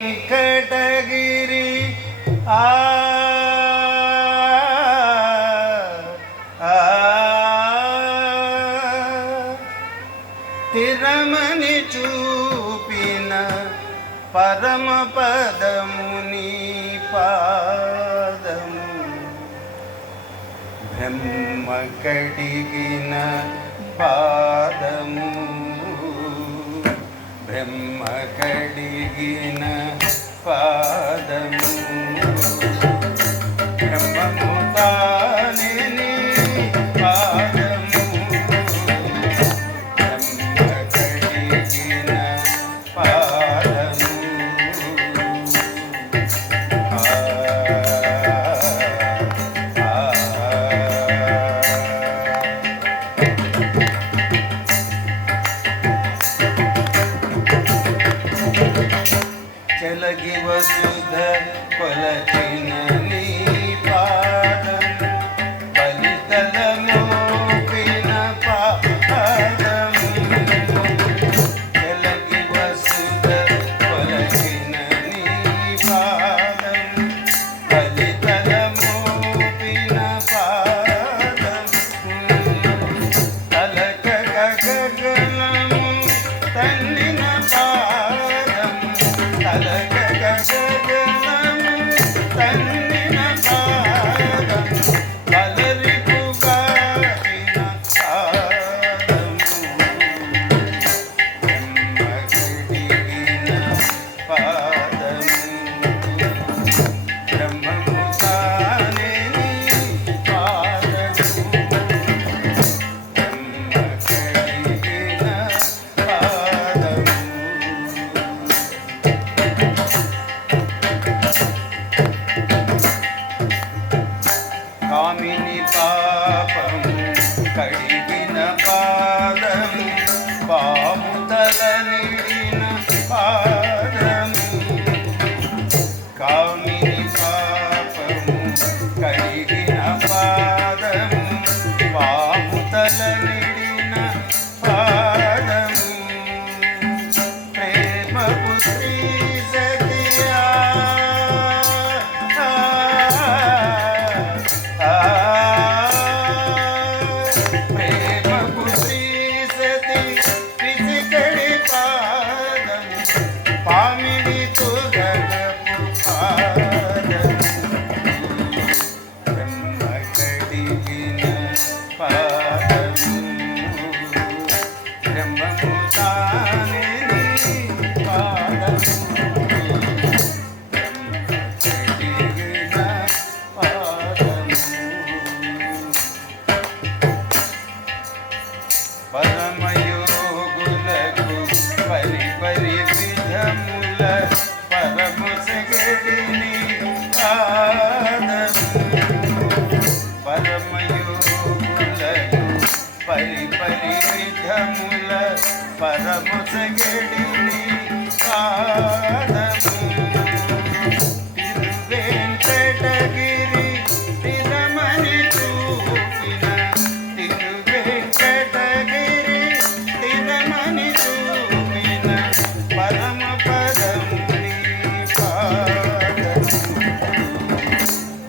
వెంకటగిరి తిరమని చూపిన పరమ పదముని పాదము బ్రహ్మ కడిగిన పాదము బ్రహ్మ కడిగిన పాదము బ్రహ్మము తానే పాదము బ్రహ్మ కడిగిన పాదము చలగి వసుధ కొలచిన నీ పాదము బలితల మోపిన పాదము చలగి వసుధ కొలచిన నీ పాదము బలితల మోపిన పాదము తలక గగనము తన్నిన పాదము తలక గగనము తన్నిన పాదము బలరిపు కాచిన పాదము బ్రహ్మ కడిగిన పాదము బ్రహ్మము తానే పాదము బ్రహ్మ కడిగిన పాదము కామిని పాపము కడిగిన పాదము పాముతల నిడిన పాదము కామిని పాపము కడిగిన పాదము పాముతల నిడిన పాదము ప్రేమపు శ్రీ సతియా ప్రేమకు శ్రీ సతి పిసికడి పాదము పామిడి తురగపు పాదము బ్రహ్మ కడిగిన పాదము బ్రహ్మము తానే పాదము బ్రహ్మ కడిగిన పాదము పరమయోగులకు పరి పరి విధముల పరము సగడిని పాదము పరమయోగులకు పరి పరి విధముల పరము సగడిని పాదము తిరువెంకటగిరి తిరమని చూపిన తిరువెంకటగిరి తిరమని చూపిన పరమ పదముని పాదము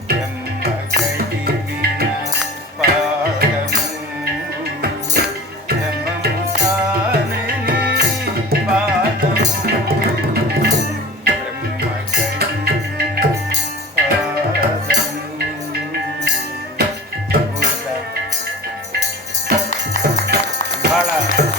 బ్రహ్మ కడిగిన పాదము బ్రహ్మము తానే పాదము బ్రహ్మ కడిగిన పాదము.